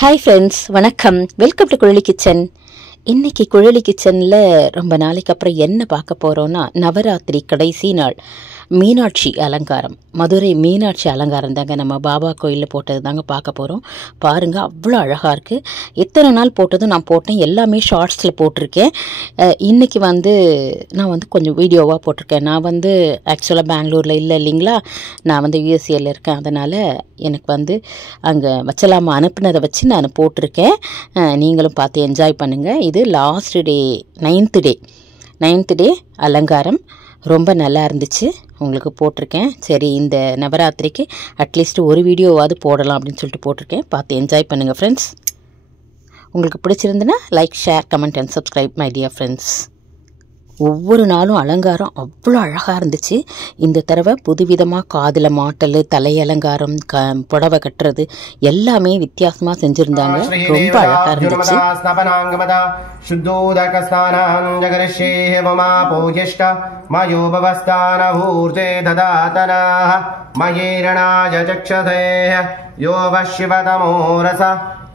Hi friends, வணக்கம். Welcome to Kuzhali kitchen. இன்றைக்கி குழலி கிச்சனில் ரொம்ப நாளைக்கு அப்புறம் என்ன பார்க்க போகிறோன்னா, நவராத்திரி கடைசி நாள் மீனாட்சி அலங்காரம், மதுரை மீனாட்சி அலங்காரம் தாங்க நம்ம பாபா கோயிலில் போட்டது தாங்க பார்க்க போகிறோம். பாருங்கள், அவ்வளோ அழகாக இருக்குது. எத்தனை நாள் போட்டதும் நான் போட்டேன், எல்லாமே ஷார்ட்ஸில் போட்டிருக்கேன். இன்றைக்கி நான் கொஞ்சம் வீடியோவாக போட்டிருக்கேன். நான் ஆக்சுவலாக பெங்களூரில் இல்லைங்களா, நான் யூஎஸ்ஏல இருக்கேன். அதனால் எனக்கு அங்கே வச்சலாமா அனுப்புனதை வச்சு நான் போட்டிருக்கேன். நீங்களும் பார்த்து என்ஜாய் பண்ணுங்கள். இது லாஸ்ட் டே, நைன்த் டே அலங்காரம் ரொம்ப நல்லா இருந்துச்சு. உங்களுக்கு போட்டிருக்கேன். சரி, இந்த நவராத்திரிக்கு அட்லீஸ்ட் ஒரு வீடியோவாவது போடலாம் அப்படின்னு சொல்லிட்டு போட்டிருக்கேன். பார்த்து என்ஜாய் பண்ணுங்கள் ஃப்ரெண்ட்ஸ். உங்களுக்கு பிடிச்சிருந்துன்னா like, share, comment and subscribe my dear friends. ஒவ்வொரு நாளும் அலங்காரம் அவ்வளோ அழகாக இருந்துச்சு. இந்த தடவை புதுவிதமாக காதில் மாட்டல், தலை அலங்காரம், புடவை கட்டுறது எல்லாமே வித்தியாசமாக செஞ்சுருந்தாங்க. ரொம்ப அழகாக இருந்துச்சு.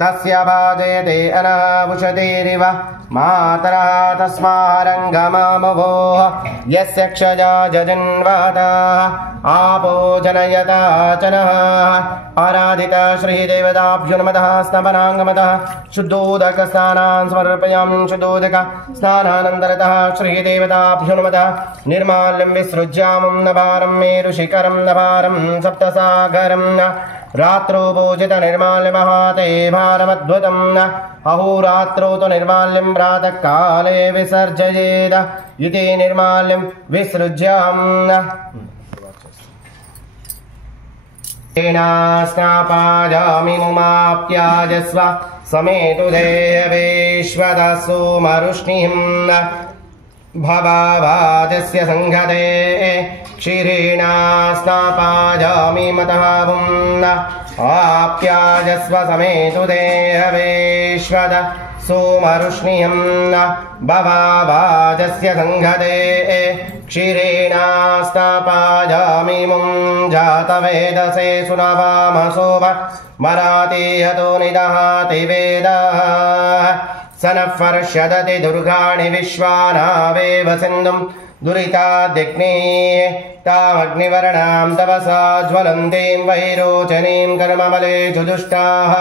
तस्य बाधेते अनाभुषतेरिव मातरा तस्मारङ्गमामवोः यस्य क्षजा जजन्वाताः आपो जनयता चनः आराधिता श्रीदेवताभ्यो नमः स्तपनाङ्गमतः शुद्धोदकस्नानान् समर्पयामि शुद्धोदक स्नानानन्तरतः श्रीदेवताभ्यो नमः निर्माल्यं विसृज्यामं नभारं मेरुशिखरं नभारं सप्तसागरं रात्रो भोजित निर्माल्यमहाते भारमद्भुतं अहोरात्रो तु निर्माल्यं प्रातः काले विसर्जयेद इति निर्माल्यं विसृज्याम् स्नापायामि मुमाप्याजस्व समेतु देवेश्वरसो मरुष्णिं भवावादस्य संघते क्षीरेण स्नापायामि मतः आप्याजस्व समेतु देहवेश्वद सोमरुष्णियं भवावाजस्य संघते क्षीरेण स्नापायामि मुं जातवेदसे सुनवामसोभ मराति यतो निदहाति वेदः स नः पर्ष्यदति दुर्गाणि विश्वानावेव सिन्धुं दुरिताद्यग्ने तामग्निवर्णां तपसा ज्वलन्तीं वैरोचनीं कर्ममले जुजुष्टाः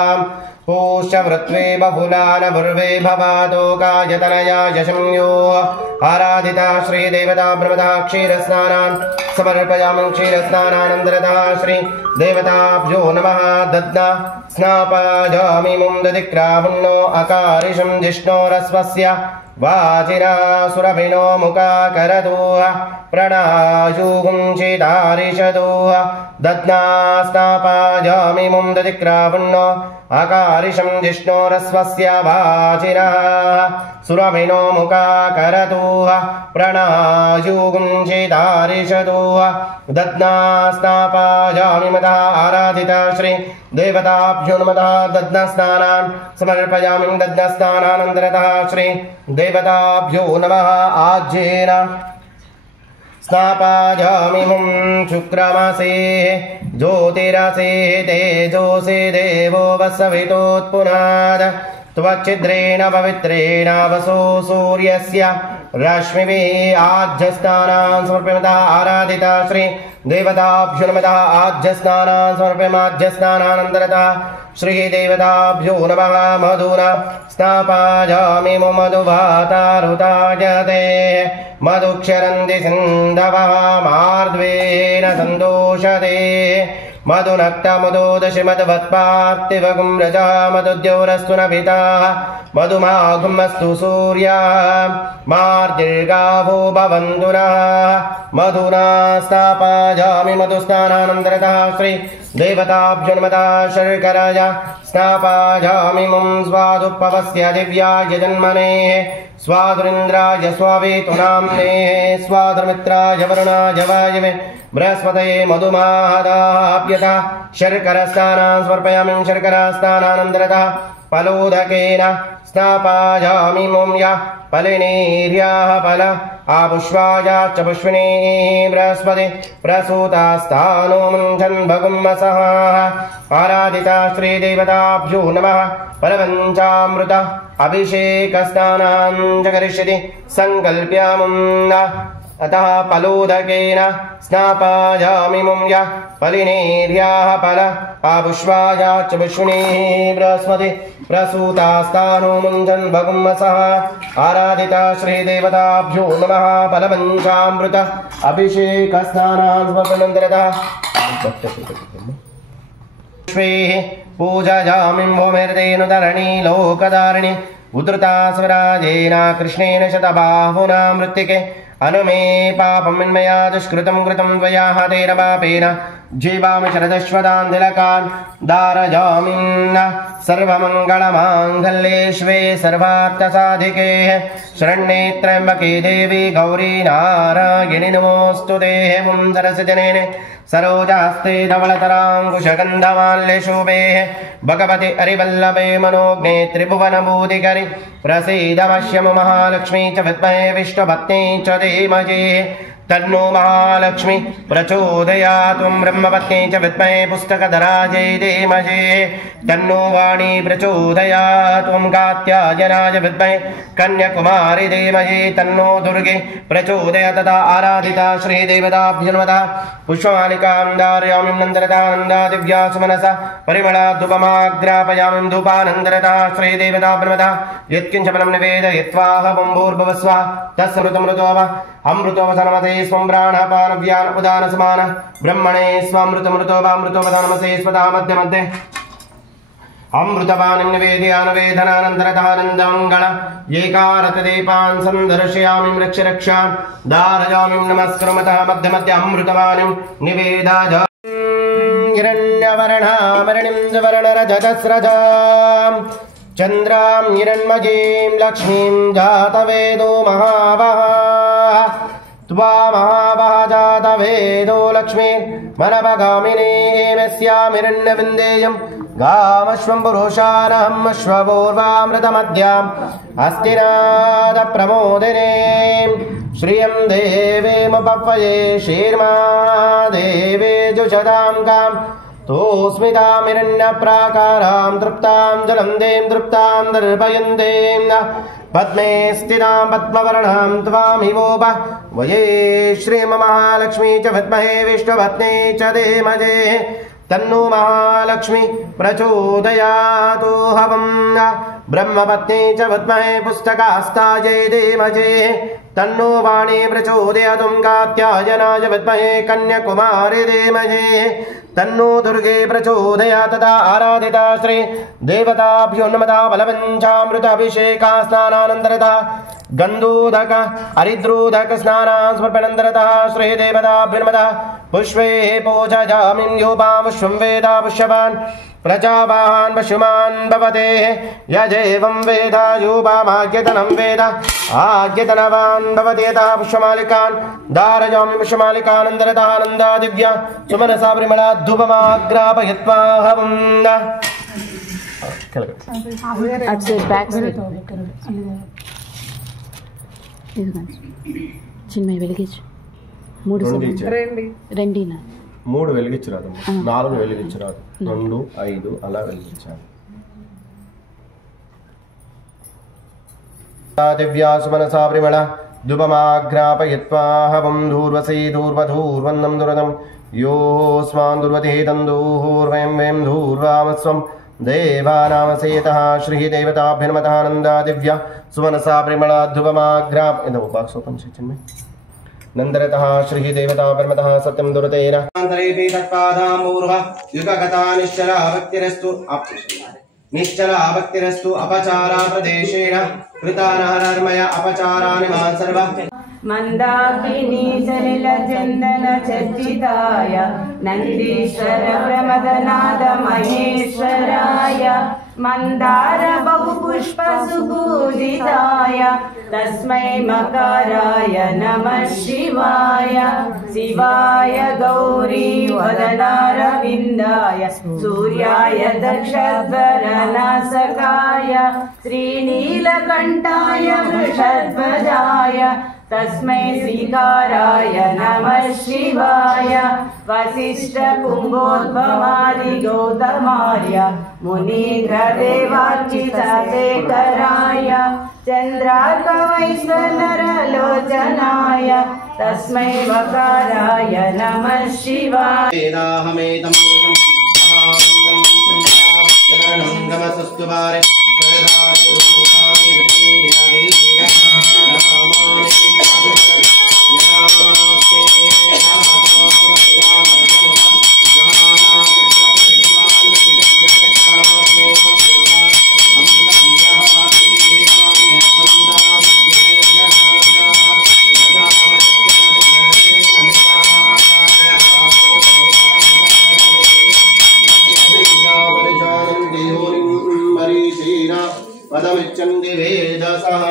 पूष्यवृत्वे बहुलान पूर्वे भवातो कायतनया यशम्यो आराधिता श्रीदेवता ब्रह्मदा क्षीरस्नानान् समर्पयामि क्षीरस्नानानन्तरतः श्रीदेवताभ्यो नमः दद्ना स्नापयामि मुं दधिक्राहुन्नो अकारिशं जिष्णोरस्वस्य वाजिरासुरभिनो मुखाकरतो प्रणायुगुंचितारिषतो दद्ना स्नापयामि मुं दधिक्राहुन्नो अकारिशं जिष्णोरस्वस्य वाजिरः सुरभिनो मुखाकरतो प्रणायुगुंचितारिषतो दद्ना स्नापयामि मदः आराधिता श्री देवताभ्यो नमः दद्ना स्नानान् समर्पयामि दद्ना स्नानानन्तरतः श्री देवताभ्यो नमः आज्येन स्नापयामि मुं शुक्रमासे ज्योतिरसे तेजोसे देवो वसवितोत्पुनाद त्वच्छिद्रेण पवित्रेण वसो सूर्यस्य रश्मिभिः आज्यस्नानान् समर्पयामि आराधिता श्री देवताभ्यो नमः आज्यस्नानान् समर्पयामि आज्यस्नानानन्तरतः श्रीदेवताभ्यो नमः मधुना स्नापयामि मधुभातारुतायते मधुक्षरन्ति सिन्धवः मार्द्वेन सन्तोषते मधुनक्तमुदोदशि मधुवत्पार्थिवगुं रजा मधुद्योरस्तु नभिताः मधुमाघुमस्तु सूर्यः मार्दीर्घावो भवन्तु नः मधुना स्नापयामि मधुस्नानानन्तरतः श्री देवताभ्यो नमः शर्कराय स्नापयामि मुं स्वादुपवस्य दिव्याय जन्मने स्वादुरिन्द्राय स्वावेतुनाम्ने स्वादुर्मित्राय वरुणाय वायवे बृहस्पतये मधुमादाप्यता शर्करस्नानान् समर्पयामि शर्करास्नानानन्तरतः फलोदकेन स्नापयामि मुं फलिनीर्याः फल आपुष्पायाश्च पुष्पिणी बृहस्पति प्रसूतास्तानो मुञ्चन् भगुमसः आराधिता श्रीदेवताभ्यो नमः फलपञ्चामृत अभिषेकस्नानां च करिष्यति सङ्कल्प्यामुन्न अतः फलोदकेन स्नापयामि मुं यः फलिनीर्याः फल आपुष्पायाश्च पुष्पिणी बृहस्पति प्रसूतास्तानो मुञ्चन् भगुमसः आराधिता श्रीदेवताभ्यो नमः फलपञ्चामृत अभिषेकस्नानान् समर्पणन्तरतः पूजयामि भूमिर्देनुधरणी लोकधारिणी उद्धृता स्वराजेन कृष्णेन शतबाहुना मृत्तिके अनुमे पापमिन्मया दुष्कृतं कृतं त्वया हतेन पापेन जीवामि शरदश्वदान् तिलकान् धारयामि सर्वमङ्गलमाङ्गल्ये शिवे सर्वार्थसाधिके शरण्ये त्र्यम्बके देवी गौरी नारायणि नमोऽस्तुते मुं सरसिजनेने सरोजास्ते धवलतराङ्कुशगन्धमाल्यशोभे भगवति हरिवल्लभे मनोज्ञे त्रिभुवनभूतिकरि प्रसीदमश्यम महालक्ष्मी च विद्महे विष्णुपत्नी च धीमहि तन्नो महालक्ष्मी प्रचोदयात् ब्रह्मपत्नी च विद्महे पुस्तकधराजै धीमहि तन्नो वाणी प्रचोदयात् कात्यायनाय विद्महे कन्याकुमारी धीमहि तन्नो दुर्गे प्रचोदयात् तथा आराधिता श्रीदेवताभ्यो नमः पुष्पमालिकां धारयामि नन्दरतानन्दा दिव्या सुमनसा परिमलाधूपमाग्रापयामि धूपानन्दरतः श्रीदेवताभ्यो नमः यत्किञ्च फलं निवेदयित्वाहं भूर्भुवस्वः तस्मृतमृतोव अमृतोवसनमते स्वं प्राणपानव्यान उदान समान ब्रह्मणे स्वामृतमृतोवामृतोवदानमसे स्वदा मध्य मध्ये अमृतपानं निवेदयानवेदनानन्दरतानन्दमङ्गल एकारतदीपान् सन्दर्शयामि रक्ष रक्षां धारयामि नमस्कृमतः मध्य मध्य अमृतपानं निवेदाय हिरण्यवर्णामरणिं सुवर्णरजतस्रजां चन्द्रां हिरण्मयीं लक्ष्मीं जातवेदो महावः त्वा महावः जातवेदो लक्ष्मीर्मनवगामिनीमेस्यामिरण्यविन्देयं गामश्वं पुरुषानहम् अश्वपूर्वामृतमध्याम् अस्तिनादप्रमोदिने श्रियं देवीमुपह्वये शीर्मा देवी जुषतां कां तोऽस्मितामिरण्यप्राकारां तृप्तां जलं दें तृप्तां दर्पयन्तीं पद्मे स्थितां पद्मवर्णां त्वामिवोप वये श्रीमहालक्ष्मी च विद्महे विष्णुपत्नी च धीमहि तन्नो महालक्ष्मी प्रचोदयातु हवं ब्रह्मपत्नी च विद्महे पुस्तकास्तायै धीमहि तन्नो वाणी प्रचोदयातु कात्यायनाय विद्महे कन्याकुमारी धीमहि तन्नो दुर्गे प्रचोदयात् तथा आराधिता श्री देवताभ्यो नमः फलपञ्चामृताभिषेकास्नानानन्तरतः गन्धोदक हरिद्रोदक स्नानान् समर्पणानन्तरतः श्री देवताभ्यो नमः पुष्पे पूजयामि योपां पुष्पं वेद पुष्यवान् प्रजावान् पशुमान् भवते यजेवं वेद योपामाज्ञतनं वेद आज्ञतनवान् भवति यतः पुष्पमालिकान् धारयामि पुष्पमालिकानन्तरतः आनन्दा दिव्या सुमनसा परिमला धूपमाग्रापयित्वा हवं చిన్న వెలిగించు మూడు రెండినా మూడు వెలిగించరాదు నాలుగు వెలిగించరాదు 2 5 అలా వెలిగించాలి दिव्या सुमनसा परिमल धूपमाग्रापयित्वा हवं धूर्वसे धूर्वधूर्वन्नं दुरदं योऽस्मान् दुर्वते तन्दूर्वयं वयं धूर्वामस्वं देवानामसेतः श्रीदेवताभ्यो नमः आनन्दा दिव्या सुमनसा परिमल धूपमाग्राप नन्दरतः श्रीदेवताभ्यो नमः सत्यं दुरतेन अन्तरेऽपि तत्पादाम्बूर्व युगगता निश्चला भक्तिरस्तु निश्चला भक्तिरस्तु अपचारा प्रदेशेन कृतानहरर्मय अपचारानि मा सर्व మందాకిని సలిల చందన చర్చితాయ నందీశ్వర ప్రమదనాద మహేశ్వరాయ మందార బహుపుష్ప సుపూజితాయ తస్మై మకరాయ నమః శివాయ శివాయ గౌరీ వదనారవిందాయ సూర్యాయ దక్షధ్వరనాసకాయ శ్రీనీలకంఠాయ వృషధ్వజాయ तस्मै श्रीकाराय नमः शिवाय वसिष्ठ कुम्भोद्भवादि गौतमार्य मुनीन्द्रदेवार्चितशेखराय चन्द्रार्कवैश्वनरलोचनाय तस्मै वकाराय नमः शिवाय वेदाहमेतं नमस्तुवारे पदमिच्छन्ति वेदसः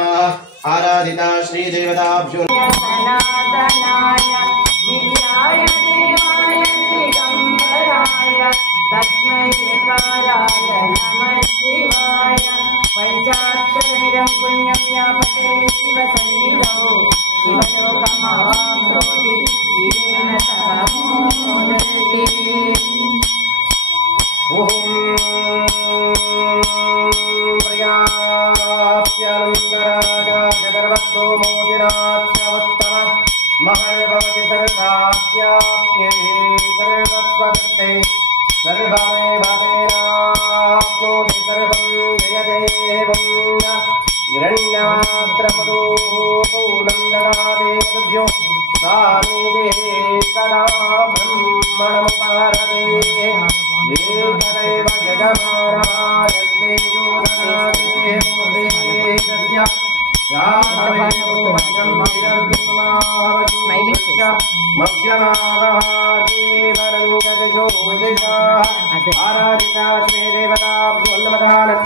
आराधिता श्रीदेवताभ्यो सनातनाय दिव्याय देवाय दिगम्बराय तस्मै यकाराय नमः शिवाय पञ्चाक्षरमिदं पुण्यं यापते शिवसन्निधौ शिवलोकमवाप्नोति दिवेन सह मोदते महर्भवति सर्वास्याप्ये सर्वस्वदत्ते सर्वमेव तेनाप्नोति सर्वं जयदेवं हिरण्यमात्रमदो पूर्णं ददाति मधुभ्यो सानिधिः कदा ब्रह्मणमुपहरते एकदैव यजमानः जगते योधनादेवस्य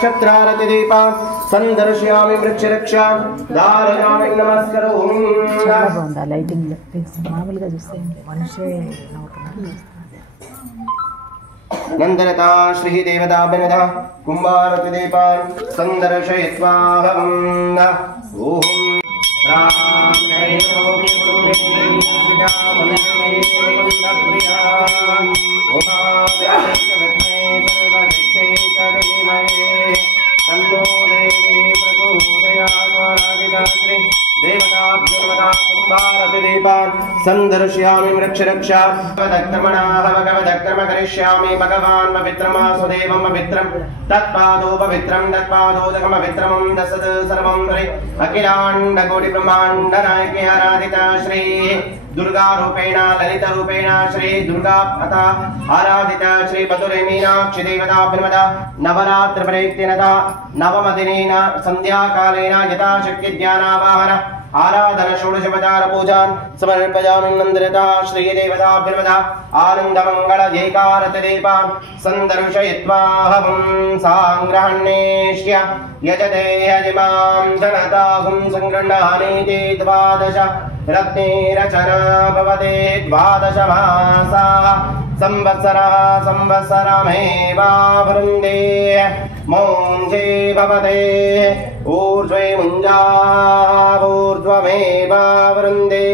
नक्षत्रारतिदीपा संदर्शयामि वृक्षरक्षा धारयामि नमस्करोमि లైటింగ్ మామూలుగా చూస్తే మనిషే नंदनता श्री देवता बनदा कुंभारतिदीपान् संदर्शयित्वाहं ओम राम नैरोग्य संदर्शयामि वृक्षरक्षा भगवदक्रम करिष्यामि भगवान् पवित्रमासु देवं पवित्रं तत्पादो पवित्रं तत्पादोदकं पवित्रमं दशद सर्वं हरि अखिलाण्डकोटि ब्रह्माण्ड नायके आराधिता श्री दुर्गा रूपेण ललित रूपेण श्री दुर्गा अथा आराधिता श्री मधुरे मीनाक्षी देवता ब्रह्मदा नवरात्र प्रयुक्तेन नवमदिनेन संध्याकालेन यथाशक्ति ध्यानावाहन आराधन षोडशोपचार पूजान् समर्पयामि नन्दनता श्रीदेवता ब्रह्मदा आनन्दमङ्गल जयकारतदीपान् सन्दर्शयित्वाहं साङ्ग्रहणेष्य यजते यजिमां जनताहुं सङ्गृह्णानीति द्वादश रत्नेरचना भवते द्वादश मासाः संवत्सरः संवत्सरमेवावृन्दे मौञ्जे भवते ऊर्ध्वे मुञ्जावूर्ध्वमेवावृन्दे